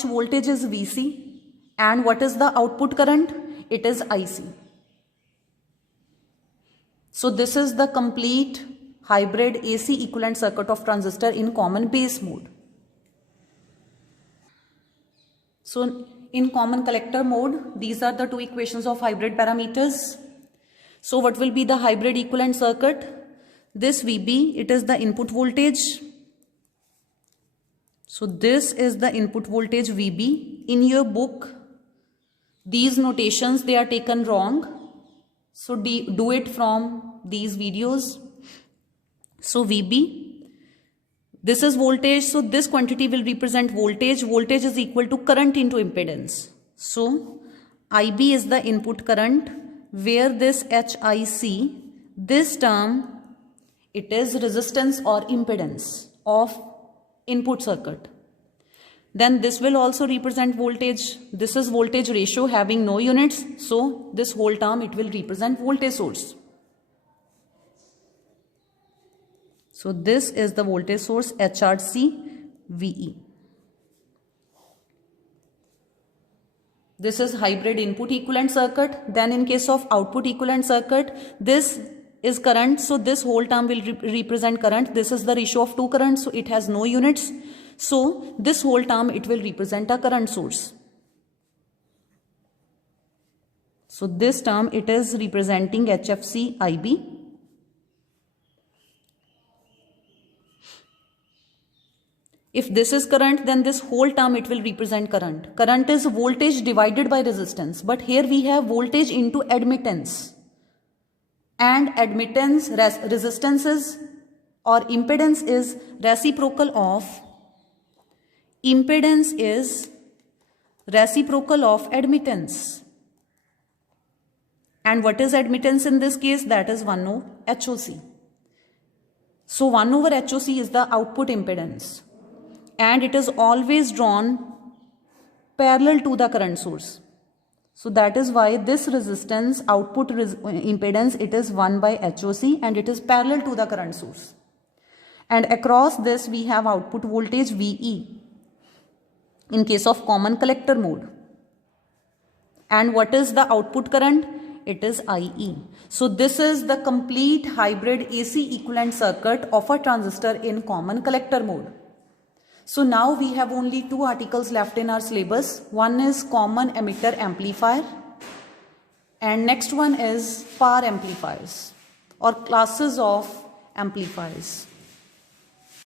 which voltage is VC and what is the output current? It is IC. So this is the complete hybrid AC equivalent circuit of transistor in common base mode. So in common collector mode, these are the two equations of hybrid parameters. So what will be the hybrid equivalent circuit? This VB, it is the input voltage. So this is the input voltage VB. In your book, these notations, they are taken wrong. So do it from these videos. So VB, this is voltage. So this quantity will represent voltage. Voltage is equal to current into impedance. So IB is the input current, where this HIC, this term, it is resistance or impedance of input circuit. Then this will also represent voltage. This is voltage ratio having no units. So this whole term, it will represent voltage source. So this is the voltage source HRC VE. This is hybrid input equivalent circuit. Then in case of output equivalent circuit, this is current. So this whole term will represent current. This is the ratio of two currents. So it has no units. So this whole term, it will represent a current source. So this term, it is representing HFC IB. If this is current, then this whole term, it will represent current. Current is voltage divided by resistance. But here we have voltage into admittance. And admittance, resistances or impedance is reciprocal of, impedance is reciprocal of admittance. And what is admittance in this case? That is 1 over HOC. So 1 over HOC is the output impedance. And it is always drawn parallel to the current source. So that is why this resistance, output impedance, it is 1 by HOC and it is parallel to the current source. And across this we have output voltage VE in case of common collector mode. And what is the output current? It is IE. So this is the complete hybrid AC equivalent circuit of a transistor in common collector mode. So now we have only two articles left in our syllabus. One is common emitter amplifier and next one is power amplifiers or classes of amplifiers.